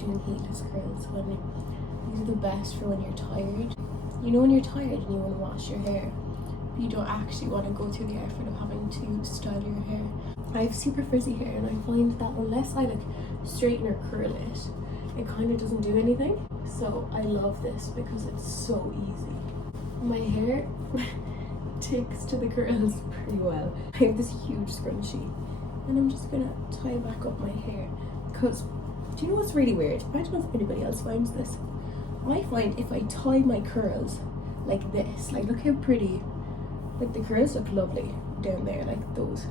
doing heatless curls when these are the best for when you're tired. You know when you're tired and you want to wash your hair, but you don't actually want to go through the effort of having to style your hair. I have super frizzy hair and I find that unless I like straighten or curl it, it kind of doesn't do anything. So I love this because it's so easy. My hair takes to the curls pretty well. I have this huge scrunchie and I'm just gonna tie back up my hair because do you know what's really weird? I don't know if anybody else finds this. I find if I tie my curls like this, like look how pretty, like the curls look lovely down there like those,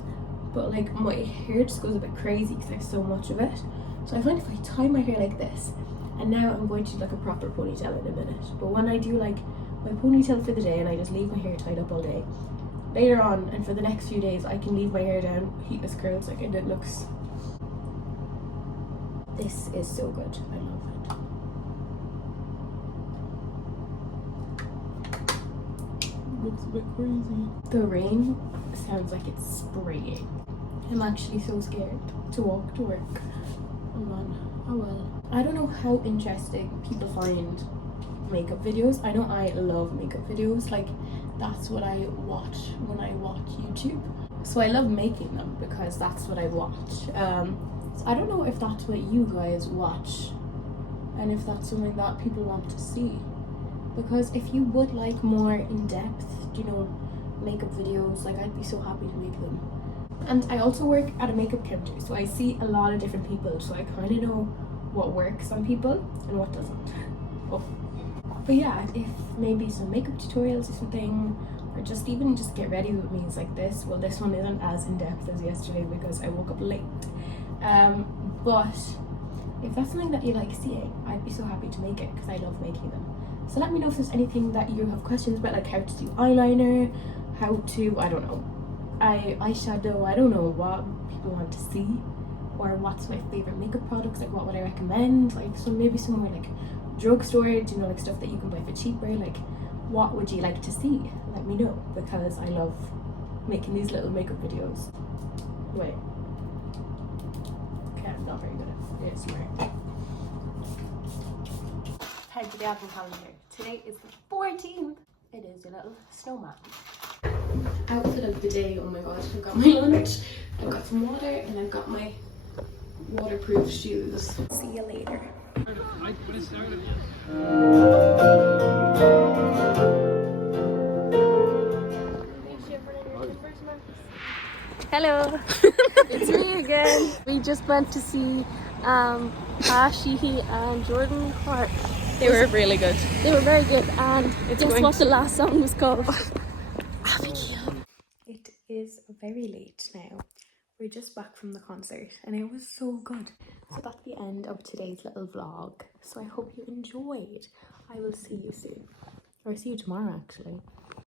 but like my hair just goes a bit crazy because I have so much of it. So I find if I tie my hair like this, and now I'm going to do like a proper ponytail in a minute, but when I do like my ponytail for the day and I just leave my hair tied up all day, later on and for the next few days I can leave my hair down heatless curls like, and it looks, this is so good. I love it. Looks a bit crazy. The rain sounds like it's spraying. I'm actually so scared to walk to work. Hold on. Oh well. I don't know how interesting people find makeup videos. I know I love makeup videos. Like that's what I watch when I watch YouTube. So I love making them because that's what I watch. So I don't know if that's what you guys watch and if that's something that people want to see. Because if you would like more in-depth, you know, makeup videos, like I'd be so happy to make them. And I also work at a makeup counter, so I see a lot of different people, so I kind of know what works on people and what doesn't. Oh. But yeah, if maybe some makeup tutorials or something, or just even just get ready with me is like this. Well, this one isn't as in-depth as yesterday because I woke up late. But if that's something that you like seeing, I'd be so happy to make it because I love making them. So let me know if there's anything that you have questions about, like how to do eyeliner, how to, I don't know, eyeshadow, I don't know what people want to see, or what's my favorite makeup products, like what would I recommend, like so maybe somewhere like drugstore, do you know, like stuff that you can buy for cheaper, like what would you like to see? Let me know because I love making these little makeup videos. Wait. Okay, I'm not very good at ASMR. Time for the album calendar. Today is the 14th. It is a little snowman. Outfit of the day. Oh my god, I've got my lunch, I've got some water, and I've got my waterproof shoes. See you later. Hello. It's me again. We just went to see Sheehy and Jordan Hart. They were really good. They were very good, and guess what the last song was called? It is very late now. We're just back from the concert and it was so good. So that's the end of today's little vlog. So I hope you enjoyed. I will see you soon. Or see you tomorrow actually.